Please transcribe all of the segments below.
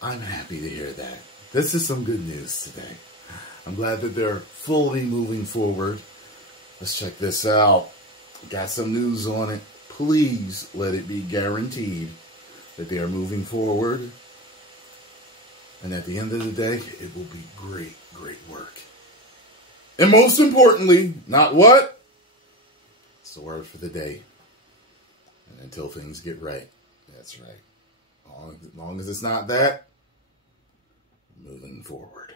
I'm happy to hear that. This is some good news today. I'm glad that they're fully moving forward. Let's check this out. Got some news on it. Please let it be guaranteed that they are moving forward. And at the end of the day, it will be great, great work. And most importantly, not what? It's the word for the day. And until things get right. That's right. As long as it's not that, moving forward.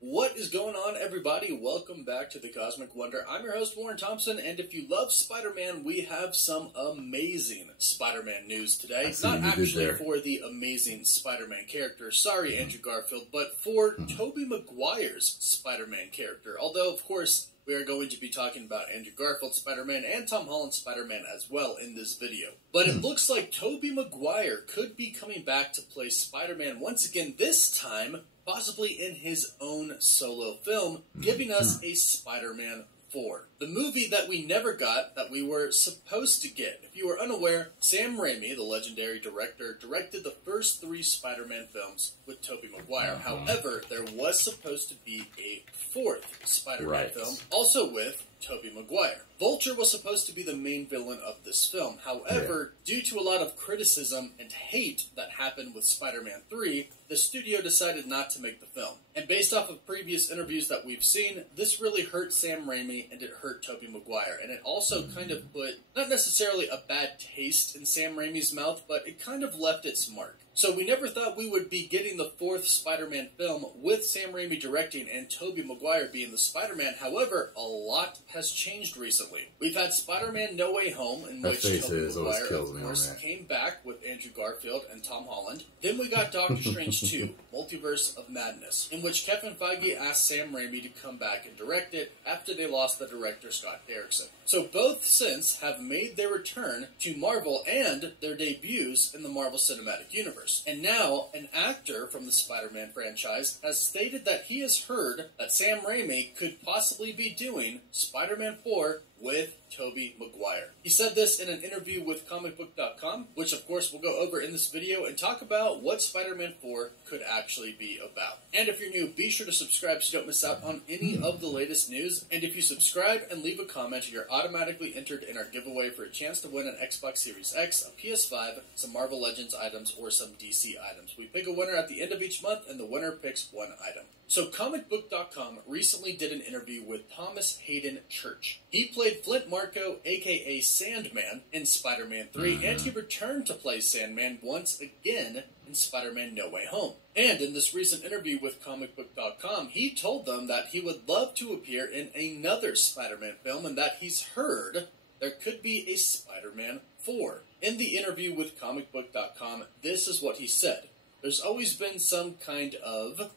What is going on, everybody? Welcome back to The Cosmic Wonder. I'm your host, Warren Thompson, and if you love Spider-Man, we have some amazing Spider-Man news today. Not actually for the amazing Spider-Man character, sorry, Andrew Garfield, but for Tobey Maguire's Spider-Man character. Although, of course, we are going to be talking about Andrew Garfield's Spider-Man and Tom Holland's Spider-Man as well in this video. But it looks like Tobey Maguire could be coming back to play Spider-Man once again, this time possibly in his own solo film, giving us a Spider-Man 4. The movie that we never got, that we were supposed to get. If you were unaware, Sam Raimi, the legendary director, directed the first 3 Spider-Man films with Tobey Maguire. However, there was supposed to be a 4th Spider-Man film, also with Tobey Maguire. Vulture was supposed to be the main villain of this film. However, due to a lot of criticism and hate that happened with Spider-Man 3, the studio decided not to make the film. And based off of previous interviews that we've seen, this really hurt Sam Raimi and it hurt Tobey Maguire. And it also kind of put, not necessarily a bad taste in Sam Raimi's mouth, but it kind of left its mark. So we never thought we would be getting the 4th Spider-Man film with Sam Raimi directing and Tobey Maguire being the Spider-Man. However, a lot has changed recently. We've had Spider-Man No Way Home, in which Tobey Maguire, of course, came back with Andrew Garfield and Tom Holland. Then we got Doctor Strange 2, Multiverse of Madness, in which Kevin Feige asked Sam Raimi to come back and direct it after they lost the director Scott Derrickson. So both since have made their return to Marvel and their debuts in the Marvel Cinematic Universe. And now, an actor from the Spider-Man franchise has stated that he has heard that Sam Raimi could possibly be doing Spider-Man 4 with Tobey Maguire. He said this in an interview with comicbook.com, which of course we'll go over in this video and talk about what Spider-Man 4 could actually be about. And if you're new, be sure to subscribe so you don't miss out on any of the latest news. And if you subscribe and leave a comment, you're automatically entered in our giveaway for a chance to win an Xbox Series X, a PS5, some Marvel Legends items, or some DC items. We pick a winner at the end of each month, and the winner picks one item. So comicbook.com recently did an interview with Thomas Hayden Church. He played Flint Marko, aka Sandman, in Spider-Man 3, and he returned to play Sandman once again in Spider-Man No Way Home. And in this recent interview with comicbook.com, he told them that he would love to appear in another Spider-Man film and that he's heard there could be a Spider-Man 4. In the interview with comicbook.com, this is what he said. There's always been some kind of,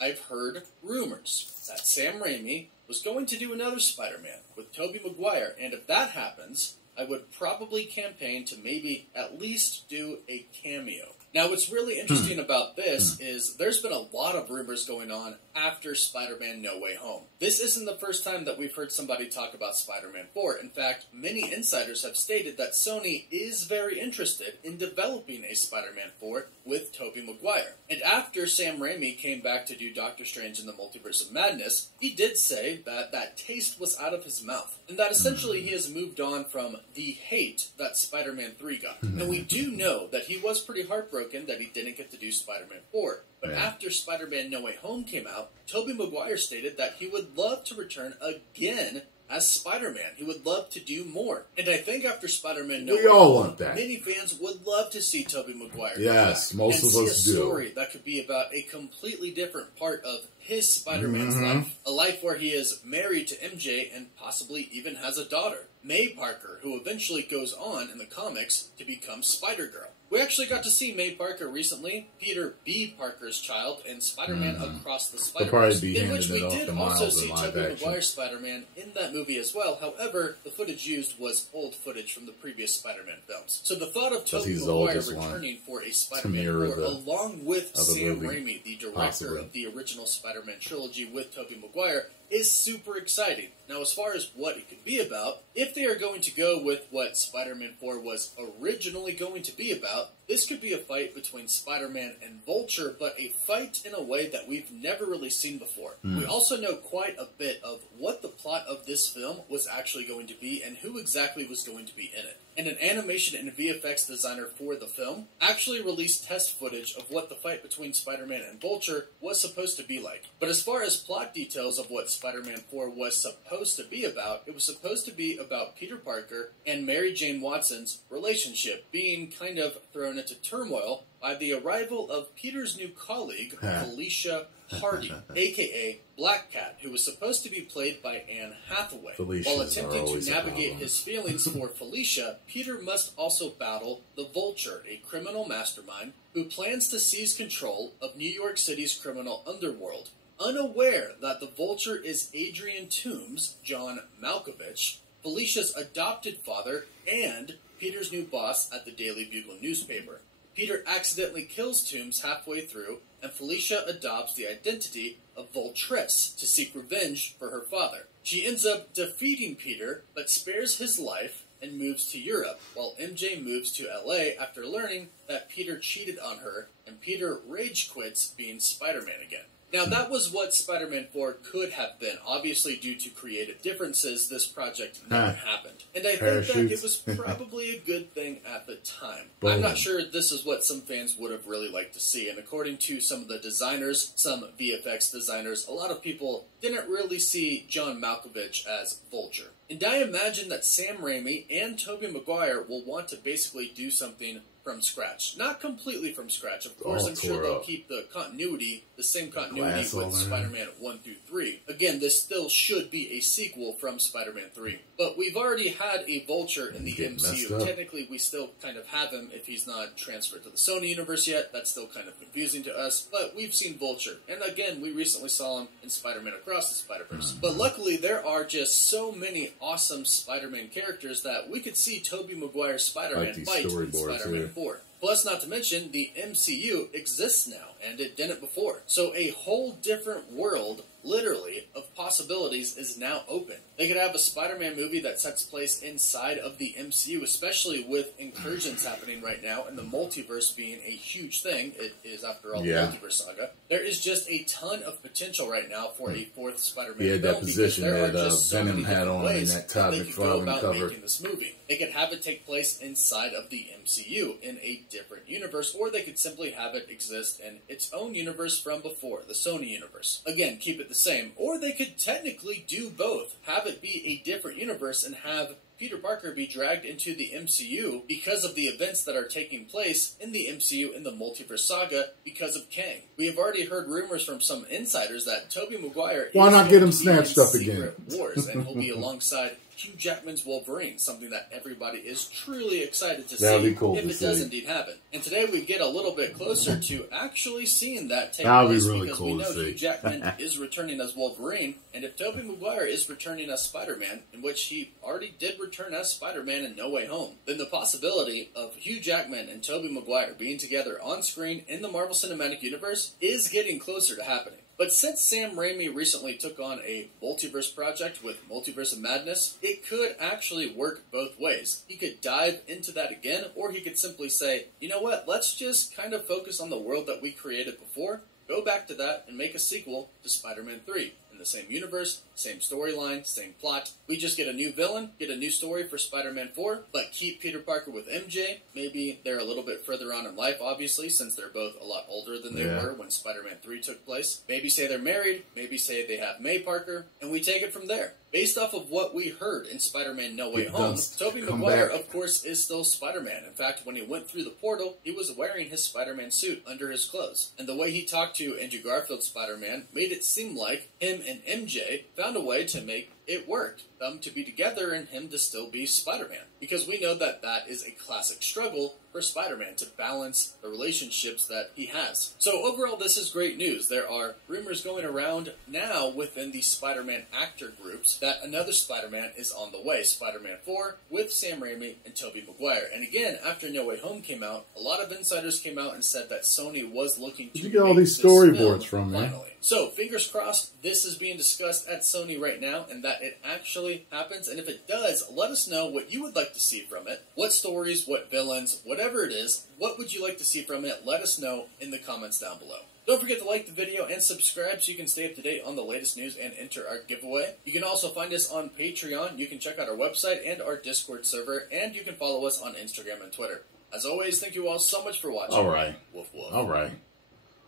I've heard rumors that Sam Raimi was going to do another Spider-Man with Tobey Maguire, and if that happens, I would probably campaign to maybe at least do a cameo. Now, what's really interesting about this is there's been a lot of rumors going on after Spider-Man No Way Home. This isn't the first time that we've heard somebody talk about Spider-Man 4. In fact, many insiders have stated that Sony is very interested in developing a Spider-Man 4 with Tobey Maguire. And after Sam Raimi came back to do Doctor Strange in the Multiverse of Madness, he did say that that taste was out of his mouth, and that essentially he has moved on from the hate that Spider-Man 3 got. And we do know that he was pretty heartbroken that he didn't get to do Spider-Man 4. But after Spider-Man No Way Home came out, Tobey Maguire stated that he would love to return again as Spider-Man. He would love to do more. And I think after Spider-Man No Way Home, many fans would love to see Tobey Maguire most of us do. And see a story that could be about a completely different part of his Spider-Man's life. A life where he is married to MJ and possibly even has a daughter, May Parker, who eventually goes on in the comics to become Spider-Girl. We actually got to see May Parker recently, Peter B. Parker's child, in Spider-Man Across the Spider-Verse, in which we did also see Tobey Maguire's Spider-Man in that movie as well. However, the footage used was old footage from the previous Spider-Man films. So the thought of Tobey Maguire returning for a Spider-Man 4, along with Sam Raimi, the director of the original Spider-Man trilogy with Tobey Maguire, is super exciting. Now, as far as what it could be about, if they are going to go with what Spider-Man 4 was originally going to be about, This could be a fight between Spider-Man and Vulture, but a fight in a way that we've never really seen before. We also know quite a bit of what the plot of this film was actually going to be and who exactly was going to be in it. And an animation and VFX designer for the film actually released test footage of what the fight between Spider-Man and Vulture was supposed to be like. But as far as plot details of what Spider-Man 4 was supposed to be about, it was supposed to be about Peter Parker and Mary Jane Watson's relationship being kind of thrown into turmoil by the arrival of Peter's new colleague, Felicia Hardy, a.k.a. Black Cat, who was supposed to be played by Anne Hathaway. While attempting to navigate his feelings for Felicia, Peter must also battle the Vulture, a criminal mastermind who plans to seize control of New York City's criminal underworld. Unaware that the Vulture is Adrian Toomes, John Malkovich, Felicia's adopted father, and Peter's new boss at the Daily Bugle newspaper. Peter accidentally kills Toomes halfway through, and Felicia adopts the identity of Vultress to seek revenge for her father. She ends up defeating Peter, but spares his life and moves to Europe, while MJ moves to LA after learning that Peter cheated on her, and Peter rage quits being Spider-Man again. Now, that was what Spider-Man 4 could have been. Obviously, due to creative differences, this project never happened. And I think that it was probably a good thing at the time. I'm not sure this is what some fans would have really liked to see. And according to some of the designers, some VFX designers, a lot of people didn't really see John Malkovich as Vulture. And I imagine that Sam Raimi and Tobey Maguire will want to basically do something from scratch. Not completely from scratch. Of course, I'm sure they'll keep the continuity, the same continuity with Spider-Man 1 through 3. Again, this still should be a sequel from Spider-Man 3. But we've already had a Vulture in the MCU. Technically, we still kind of have him if he's not transferred to the Sony universe yet. That's still kind of confusing to us. But we've seen Vulture. And again, we recently saw him in Spider-Man Across the Spider-Verse. But luckily, there are just so many awesome Spider-Man characters that we could see Tobey Maguire's Spider-Man fight in Spider-Man 4. Plus, not to mention, the MCU exists now, and it didn't before. So a whole different world, literally, of possibilities is now open. They could have a Spider-Man movie that sets place inside of the MCU, especially with incursions happening right now, and the multiverse being a huge thing. It is, after all, the multiverse saga. There is just a ton of potential right now for a fourth Spider-Man film, that position because there that are just so many had on in ways that Todd they could go McFarlane about cover. making this movie. They could have it take place inside of the MCU in a different universe, or they could simply have it exist in its own universe from before, the Sony universe. Again, keep it the same. Or they could technically do both. Have it be a different universe and have Peter Parker be dragged into the MCU because of the events that are taking place in the MCU in the Multiverse Saga because of Kang. We have already heard rumors from some insiders that Tobey Maguire Why not get him snatched up again? Wars, and he'll be alongside Hugh Jackman's Wolverine, something that everybody is truly excited to That'd see be cool if to it see. does indeed happen. And today we get a little bit closer to actually seeing that take That'd be place really because cool we to know see. Hugh Jackman is returning as Wolverine, and if Tobey Maguire is returning as Spider-Man, in which he already did return as Spider-Man in No Way Home, then the possibility of Hugh Jackman and Tobey Maguire being together on screen in the Marvel Cinematic Universe is getting closer to happening. But since Sam Raimi recently took on a multiverse project with Multiverse of Madness, it could actually work both ways. He could dive into that again, or he could simply say, you know what, let's just kind of focus on the world that we created before, go back to that, and make a sequel to Spider-Man 3. In the same universe, same storyline, same plot. We just get a new villain, get a new story for Spider-Man 4, but keep Peter Parker with MJ. Maybe they're a little bit further on in life, obviously, since they're both a lot older than they were when Spider-Man 3 took place. Maybe say they're married, maybe say they have May Parker, and we take it from there. Based off of what we heard in Spider-Man No Way Home, Tobey Maguire, of course, is still Spider-Man. In fact, when he went through the portal, he was wearing his Spider-Man suit under his clothes. And the way he talked to Andrew Garfield's Spider-Man made it seem like him and MJ found a way to make it work. Them to be together and him to still be Spider-Man. Because we know that that is a classic struggle for Spider-Man, to balance the relationships that he has. So overall, this is great news. There are rumors going around now within the Spider-Man actor groups that another Spider-Man is on the way, Spider-Man 4, with Sam Raimi and Tobey Maguire. And again, after No Way Home came out, a lot of insiders came out and said that Sony was looking to Where'd you get all these storyboards from, man? Finally. So, fingers crossed, this is being discussed at Sony right now, and that that it actually happens? And if it does, let us know what you would like to see from it. What stories, what villains, whatever it is, what would you like to see from it? Let us know in the comments down below. Don't forget to like the video and subscribe so you can stay up to date on the latest news and enter our giveaway. You can also find us on Patreon. You can check out our website and our Discord server, and you can follow us on Instagram and Twitter. As always, thank you all so much for watching. All right. Woof woof. All right.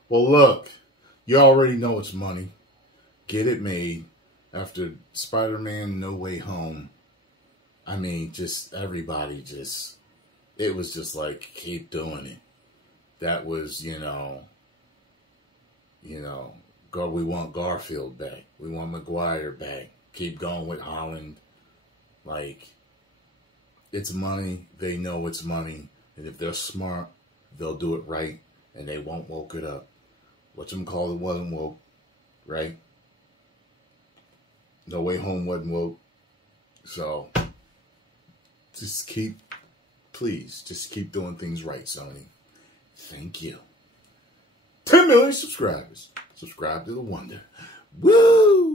Well, look, you already know it's money. Get it made. After Spider-Man No Way Home, I mean, just everybody just, it was just like, keep doing it. That was, we want Garfield back. We want Maguire back. Keep going with Holland. Like, it's money. They know it's money. And if they're smart, they'll do it right. And they won't woke it up. Whatchamacallit wasn't woke, right? No Way Home wasn't woke. So, please, just keep doing things right, Sony. Thank you. 10 million subscribers. Subscribe to the Wonder. Woo!